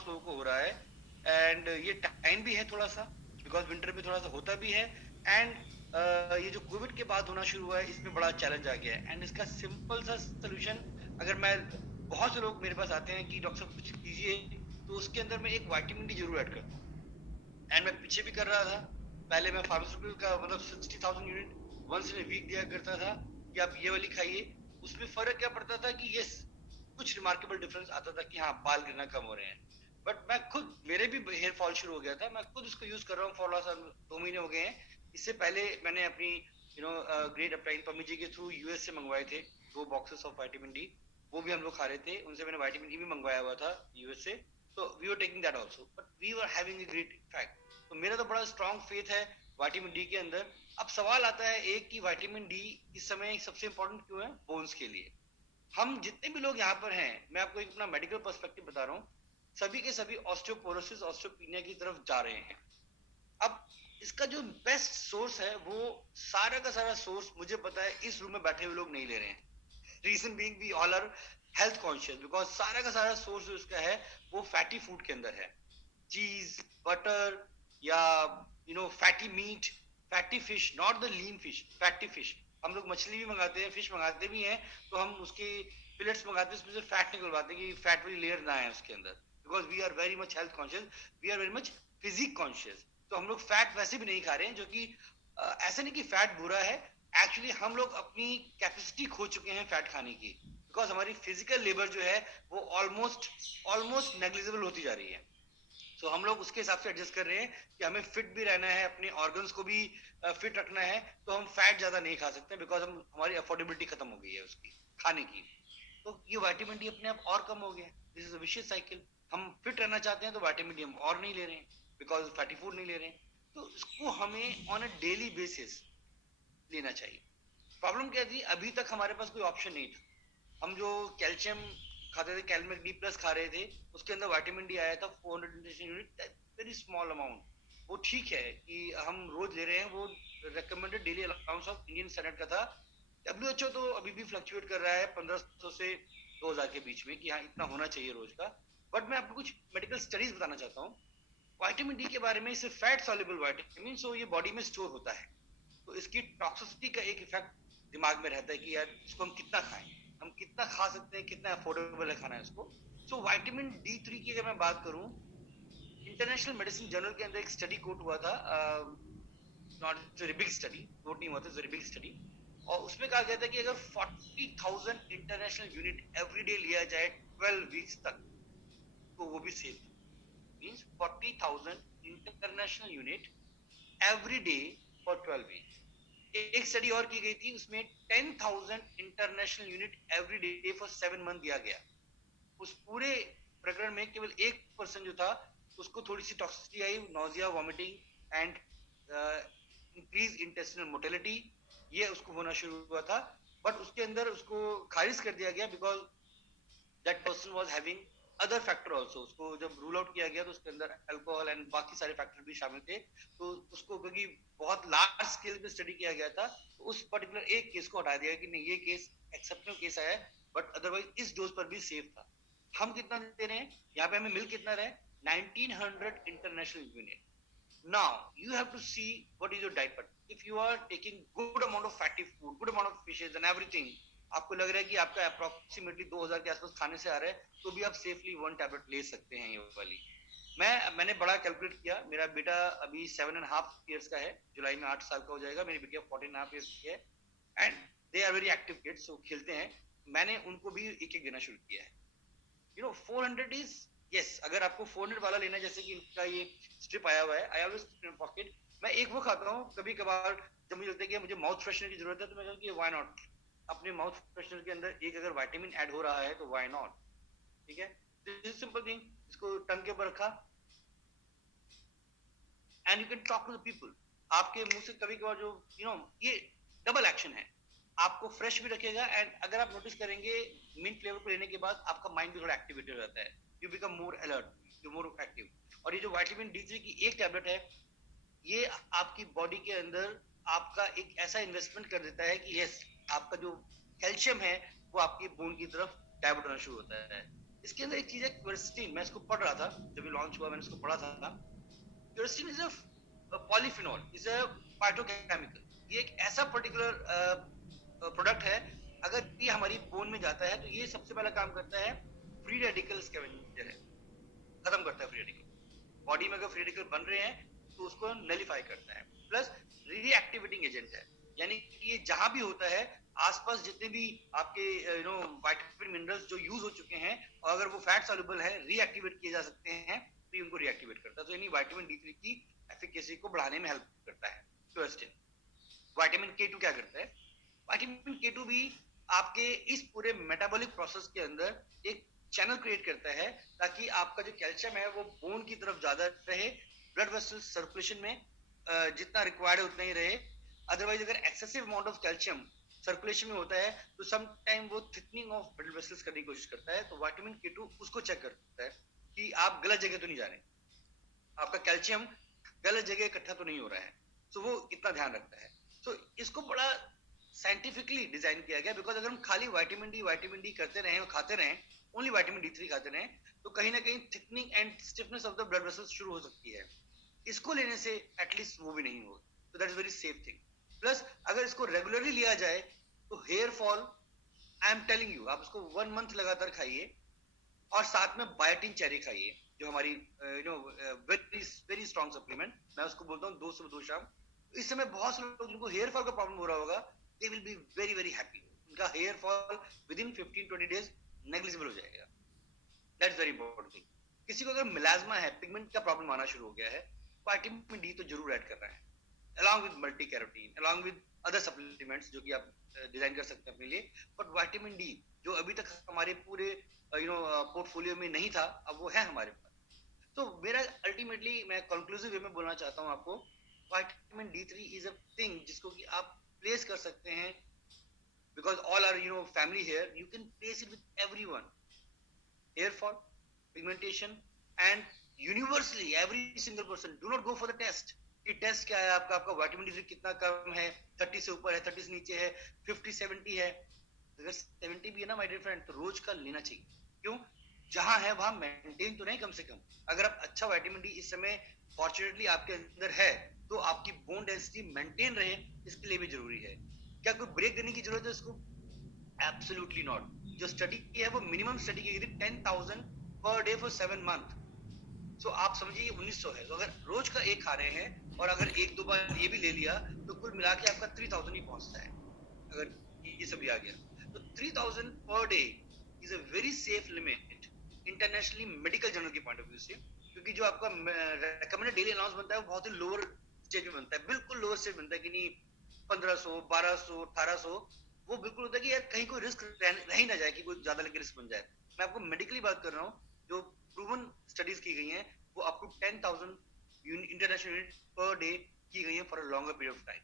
मास लोगों को हो रहा है। एंड ये टाइम भी है थोड़ा सा, बिकॉज विंटर में थोड़ा सा होता भी है। एंड ये जो कोविड के बाद होना शुरू हुआ है, इसमें बड़ा चैलेंज आ गया है। एंड इसका सिंपल सा सोल्यूशन, अगर मैं, बहुत से लोग मेरे पास आते हैं कि डॉक्टर साहब कुछ कीजिए, तो उसके अंदर मैं एक विटामिन डी जरूर ऐड करता हूँ। एंड मैं पीछे भी कर रहा था, पहले मैं फार्मास्यूटिकल का मतलब 60,000 यूनिट वंस इन वीक दिया करता था कि आप ये वाली खाइए। उसमें फर्क क्या पड़ता था कि यस, कुछ रिमार्केबल डिफरेंस आता था कि हाँ, बाल गिरना कम हो रहे हैं। बट मैं खुद, मेरे भी हेयर फॉल शुरू हो गया था, मैं खुद उसको यूज कर रहा हूँ फॉर लास्ट 2 महीने हो गए हैं। इससे पहले मैंने अपनी ग्रेट अपलाइन पम्मी जी के थ्रू यूएस से मंगवाए थे 2 बॉक्सेस ऑफ विटामिन डी। वो भी हम लोग खा रहे थे, उनसे मैंने विटामिन डी भी मंगवाया हुआ था यूएस से। तो we were taking that also, but we were having a great effect. तो मेरा तो बड़ा स्ट्रांग फेथ है विटामिन डी के अंदर। अब सवाल आता है एक कि विटामिन डी इस समय सबसे इंपॉर्टेंट क्यों है बोन्स के लिए। हम जितने भी लोग यहाँ पर हैं, मैं आपको एक अपना मेडिकल पर्सपेक्टिव बता रहा हूँ, सभी के सभी ऑस्टियोपोरोसिस, ऑस्टियोपीनिया की तरफ जा रहे हैं। अब इसका जो बेस्ट सोर्स है, वो सारा का सारा सोर्स मुझे पता है इस रूम में बैठे हुए लोग नहीं ले रहे हैं। Reason being we all are health conscious, because सारा का सारा सोर्स जो इसका है वो फैटी फूड के अंदर है। चीज, बटर, या fatty meat, fatty fish, not the lean fish, fatty fish. हम लोग मछली भी मंगाते हैं, फिश मंगाते भी हैं, तो हम उसके फिलेट्स मंगाते हैं, उसमें से फैट निकलवाते हैं कि फैट वाली लेयर ना है उसके अंदर। Because we are very much health conscious, we are very much physique conscious. तो हम लोग फैट वैसे भी नहीं खा रहे हैं, जो कि ऐसा नहीं कि फैट बुरा है। एक्चुअली हम लोग अपनी कैपेसिटी खो चुके हैं फैट खाने की, बिकॉज हमारी फिजिकल लेबर जो है वो ऑलमोस्ट ऑलमोस्ट नेग्लिजिबल होती जा रही है। सो हम लोग उसके हिसाब से एडजस्ट कर रहे हैं कि हमें फिट भी रहना है, अपने ऑर्गन्स को भी फिट रखना है। तो हम फैट ज्यादा नहीं खा सकते, बिकॉज हम, हमारी अफोर्डेबिलिटी खत्म हो गई है उसकी खाने की। तो ये विटामिन डी अपने आप और कम हो गया। This is a vicious cycle. हम फिट रहना चाहते हैं तो विटामिन डी हम और नहीं ले रहे हैं, बिकॉज फैटी फूड नहीं ले रहे हैं। तो इसको हमें ऑन अ डेली बेसिस लेना चाहिए। प्रॉब्लम क्या थी, अभी तक हमारे पास कोई ऑप्शन नहीं था। हम जो कैल्शियम खाते थे, कैलमेट डी प्लस खा रहे थे, उसके अंदर विटामिन डी आया था 400 यूनिट, वेरी स्मॉल अमाउंट। वो ठीक है कि हम रोज ले रहे हैं, वो recommended daily allowance of Indian standard का था। डब्ल्यूएचओ तो अभी भी फ्लक्चुएट कर रहा है 1500 से 2000 के बीच में, कि हाँ इतना होना चाहिए रोज का। बट मैं आपको कुछ मेडिकल स्टडीज बताना चाहता हूँ विटामिन डी के बारे में। इसे फैट सॉल्युबल विटामिन, सो ये बॉडी में स्टोर होता है। तो इसकी टॉक्सिसिटी का एक इफेक्ट दिमाग में रहता है कि यार इसको हम कितना खाएं, हम कितना खा सकते हैं, कितना अफोर्डेबल है खाना है इसको। सो विटामिन डी 3 की अगर मैं बात करूं, इंटरनेशनल मेडिसिन जर्नल के अंदर एक स्टडी कोट हुआ था, नॉट वेरी बिग स्टडी, कोट नहीं हुआ था, वेरी बिग स्टडी। और उसमें कहा गया था कि अगर 40,000 इंटरनेशनल यूनिट एवरी डे लिया जाए 12 वीक्स तक, तो वो भी सेफ था। Means 40,000 international unit every day for 12 weeks. एक स्टडी और की गई थी, उसमें 10,000 international unit every day for 7 month दिया गया। उस पूरे प्रकरण में केवल 1% जो था, उसको थोड़ी सी टॉक्सिसिटी आई, nausea, vomiting and increase intestinal motility, ये उसको होना शुरू हुआ था। बट उसके अंदर उसको खारिज कर दिया गया, because that person was having other factor also. उसको जब रूल आउट किया गया तो उसके अंदर अल्कोहल एंड बाकी सारे फैक्टर भी शामिल थे। तो उसको, क्योंकि बहुत लार्ज स्केल पे स्टडी किया गया था, तो उस पर्टिकुलर एक केस को हटा दिया कि नहीं, ये केस एक्सेप्शनल केस आया है, बट अदरवाइज इस डोज पर भी सेफ था। हम कितना दे रहे हैं यहाँ पे, हमें मिल कितना रहे, 1900 international unit. Now you have to see what is your diet pattern. If you are taking good amount of fatty food, good amount of fishes and everything, आपको लग रहा है कि आपका अप्रोक्सीमेटली 2000 के आसपास खाने से आ रहा है, तो भी आप सेफली 1 टैबलेट ले सकते हैं ये वाली। मैंने बड़ा कैलकुलेट किया। मेरा बेटा अभी 7.5 ईयर्स का है, जुलाई में 8 साल का हो जाएगा। मेरी बेटिया 14.5 ईयर्स की है। And they are very active kids, वो खेलते हैं। मैंने उनको भी एक एक देना शुरू किया है। 400 इज, यस, अगर आपको 400 वाला लेना है, जैसे कि इनका ये स्ट्रिप आया हुआ है, आई ऑलवेज इन पॉकेट। मैं एक वो खाता हूँ कभी कभार, जब मुझे लगता है कि मुझे माउथ फ्रेशनर की जरूरत है, तो मैं कहूँ कि व्हाई नॉट, अपने माउथ फ्रेशनर के अंदर एक अगर विटामिन ऐड हो रहा है तो व्हाई नॉट। ठीक है, दिस इज सिंपल थिंग। इसको टंग के ऊपर रखा, and you can talk to the people. आपके मुंह से कभी कभार जो ये डबल एक्शन है, आपको फ्रेश भी रखेगा। एंड अगर आप नोटिस करेंगे, मिंट फ्लेवर को लेने के बाद आपका माइंड भी थोड़ा एक्टिवेटेड रहता है, you become more alert, you more active. और ये जो विटामिन डी 3 की एक टैबलेट है, ये आपकी बॉडी के अंदर आपका एक ऐसा इन्वेस्टमेंट कर देता है कि यस, आपका जो कैल्शियम है वो आपकी बोन की तरफ डाइवर्ट होना शुरू होता है। इसके अंदर एक चीज है क्वेरस्टीन, मैं इसको पढ़ रहा था जब ये लॉन्च हुआ, मैंने इसको पढ़ा था। Quercetin is a polyphenol, is a phytochemical. ये एक ऐसा पर्टिकुलर प्रोडक्ट है, अगर ये हमारी बोन में जाता है तो ये सबसे पहला काम करता है, फ्री रेडिकल स्कैवेंजर है, खत्म करता है फ्री रेडिकल। बॉडी में अगर फ्री रेडिकल बन रहे हैं तो उसको नलिफाई करता है। प्लस रीएक्टिवेटिंग एजेंट है, यानी कि ये जहां भी होता है, आसपास जितने भी आपके वाइटामिन मिनरल्स जो यूज हो चुके हैं, और अगर वो फैट सॉल्युबल है, रीएक्टिवेट किए जा सकते हैं, तो ये उनको रीएक्टिवेट करता है। तो यानी विटामिन डी3 की एफिकेसी को बढ़ाने में हेल्प करता है क्वेश्चन। विटामिन के टू क्या करता है? विटामिन के टू भी आपके इस पूरे मेटाबॉलिक प्रोसेस के अंदर एक चैनल क्रिएट करता है, ताकि आपका जो कैल्शियम है वो बोन की तरफ ज्यादा रहे, ब्लड वेसल सर्कुलेशन में जितना रिक्वायर्ड है उतना ही रहे। अदरवाइज अगर excessive amount of calcium circulation में होता है तो सम टाइम वो थिकनिंग ऑफ ब्लड वेसल्स करने की कोशिश करता है। तो विटामिन के टू उसको चेक करता है कि आप गलत जगह तो नहीं जा रहे, आपका कैल्शियम गलत जगह इकट्ठा तो नहीं हो रहा है। तो वो इतना ध्यान रखता है। तो इसको बड़ा साइंटिफिकली डिजाइन किया गया, बिकॉज अगर हम खाली विटामिन डी करते रहें और खाते रहें, ओनली विटामिन डी3 खाते रहें, तो कहीं ना कहीं thickening and stiffness of the blood vessels शुरू हो सकती है। इसको लेने से एटलीस्ट वो भी नहीं होगा, तो that is very safe thing. Plus अगर इसको रेगुलरली लिया जाए तो hair fall, I am telling you, आप इसको 1 मंथ लगातार खाइए, और साथ में बायोटिन चेरी खाइए, जो हमारी वेरी वेरी स्ट्रॉन्ग सप्लीमेंट, मैं उसको बोलता हूँ 2 सुबह 2 शाम। इस समय बहुत से लोग जिनको हेयर फॉल का प्रॉब्लम हो रहा होगा, they will be very very happy, उनका hair fall within 15-20 days negligible हो जाएगा। That's very important thing. किसी को अगर मिलाजमा है, पिगमेंट का प्रॉब्लम आना शुरू हो गया है, विटामिन डी तो जरूर ऐड करना है, along with multi carotene, along with other supplements जो कि आप डिजाइन कर सकते हैं अपने लिए। बट विटामिन डी जो अभी तक हमारे पूरे पोर्टफोलियो में नहीं था, अब वो है हमारे पास। तो मेरा अल्टीमेटली, मैं कंक्लूसिव वे में बोलना चाहता हूँ आपको, vitamin D three is a thing जिसको कि आप प्लेस कर सकते हैं, because all are family here, you can place it with everyone. Hair fall, pigmentation, and universally every single person, do not go for the test कि test क्या है आपका, आपका विटामिन डी कितना कम है, 30 से ऊपर है, 30 से नीचे है, 50-70 है। अगर 70 भी है ना माय डियर फ्रेंड, तो रोज का लेना चाहिए। क्यों? जहां है वहां मेंटेन तो नहीं, कम से कम अगर आप अच्छा विटामिन डी इस समय फॉर्चुनेटली आपके अंदर है, तो आपकी बोन डेंसिटी मेंटेन रहे, इसके लिए भी जरूरी है। क्या कोई ब्रेक देने की जरूरत है इसको? Absolutely not. जो स्टडी की है वो मिनिमम स्टडी की गई थी 10,000 पर डे फॉर 7 मंथ। सो आप समझिए ये 1900 है, तो अगर रोज का एक खा रहे हैं और अगर 1-2 बार ये भी ले लिया, तो कुल मिला के आपका 3000 ही पहुंचता है, अगर ये सब भी आ गया। तो 3000 per day is a very safe limit internationally medical journal के पॉइंट ऑफ व्यू से, क्योंकि जो आपका रेकमेंडेड डेली अलाउंस बनता है वो बहुत ही लोअर स्टेज में बनता है, बिल्कुल लोअर स्टेज बनता है कि नहीं, 1500, 1200, 1800, वो बिल्कुल होता है कि यार कहीं कोई रिस्क रह ही ना जाए, कि कोई ज्यादा लेके रिस्क बन जाए। मैं आपको मेडिकली बात कर रहा हूँ, जो प्रूवन स्टडीज की गई हैं, वो up to 10,000 international unit per day की गई है for a longer period of time.